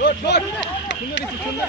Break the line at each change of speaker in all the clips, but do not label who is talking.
Good good সুন্দর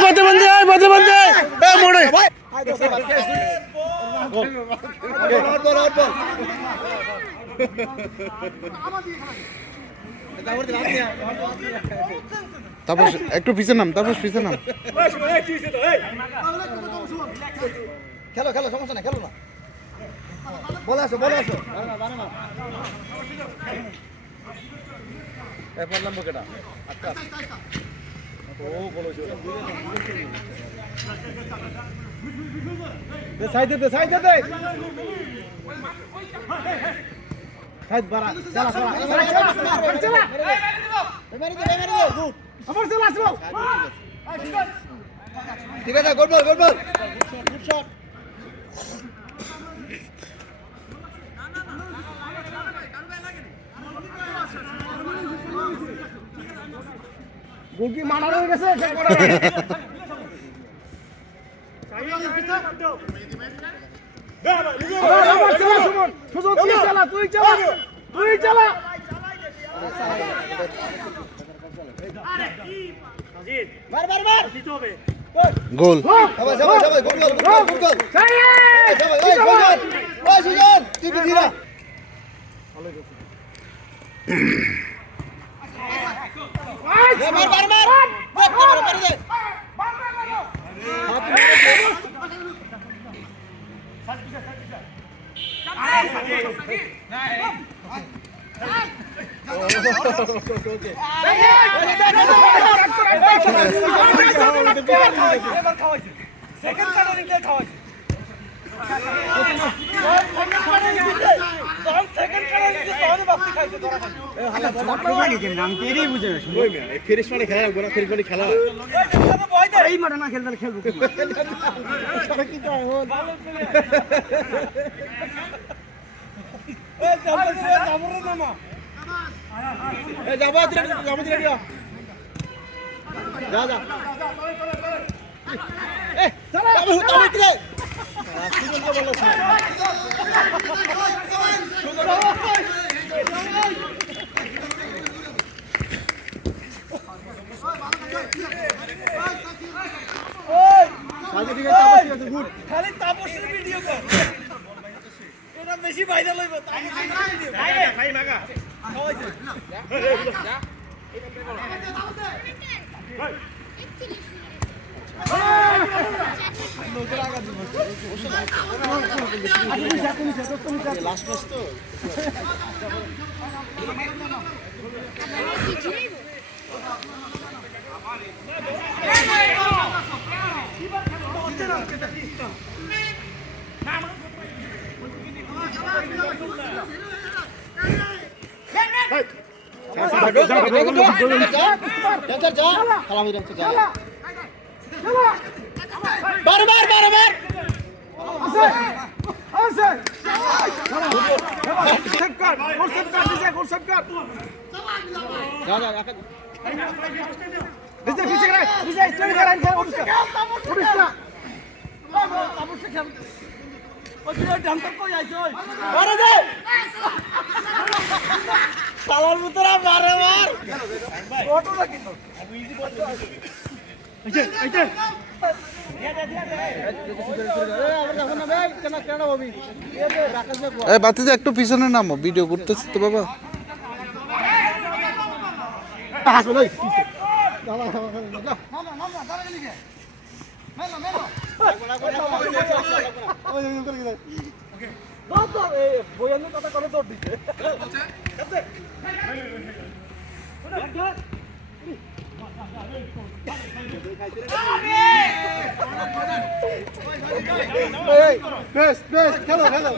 প্রতিবন্ধী প্রতিবন্ধী মোড়ে
বল
তারপর
একটু পিছনে নাম তাপস পিছনে নাম।
খেলো খেলো সমস্যা নাই খেলো না। বলে আসো বলে আসো।
পড়লাম বুকেটা। দে, সাইডে দে, সাইডে দে। সাইড বাড়া। চালা, চালা। চালা, চালা, চালা। মেরে দে, মেরে দে, good.
ঠিক আছে গোল বল গোল বল
Good shot.
গোল
সবাই সবাই সবাই গোল গোল গোল গোল গোল এই সবাই এই সুজন ওই সুজন তুই কি দিরা।
মার, মার, মার, মার। মার, মার, মার, মার দে। মেয়ে, এই ফিরিশ মানে খেলা লাগবে না, ফিরিশ মানে খেলা। এই যাব, তুই যাব, তুই যা, যা। তুই।
খালি তাপসের ভিডিও কর এটা বেশি ভাইরাল হইব
লাস্ট ম্যাচ তো
Hey,
বারবার বারবার
যা যা রাখা
শালার ভিতরে মারে মার
আমরা দেখো না ভাই কেন কেন ভাবি এ তো রাকেশ ভাই
এই বাতিজা একটু পিছনে নামো ভিডিও করতেছি তো বাবা
বইয়ানোর কথা করে তোর দিচ্ছে
বেশ বেশ খেলো খেলো।